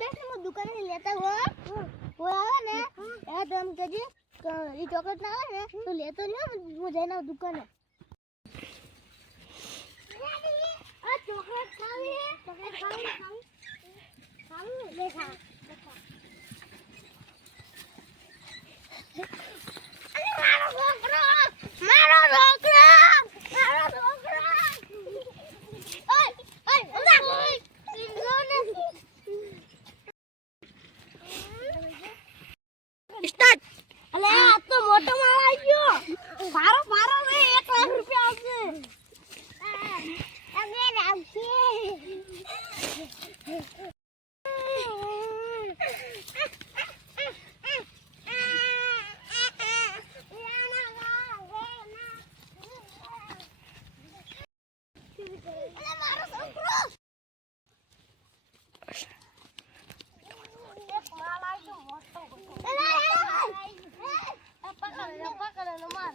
બેઠ ને દુકાને લેતા હો. કોઈ આવે ને? એ તો એમ કહેજે એ ચોકલેટ ના આવે ને તો લેતો નહીં હો, જઈને દુકાન. ચોકલેટ ખાવી ચોકલેટ ખાવી ખાવી? ખાવી લે ખા લે ખા. અરે મારો છોકરો મારો છોકરો મારો છોકરો ઓય ઓય ઉડા ઈંગો ને સ્ટાર્ટ અલે આ તો મોટો માલ આવી ગયો. મારો ફારો રે 1 લાખ રૂપિયા આવશે અગે આવશે અલે મારો છોકરો એક માલ આવ્યો મોટો પકડ પકડ માર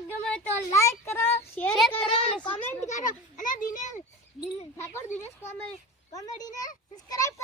બ્લોગ ગમે તો લાઈક કરો શેર કરો અને કમેન્ટ કરો. અને દિનેશ ઠાકોર દિનેશ કોમેડી કોમેડીને સબસ્ક્રાઇબ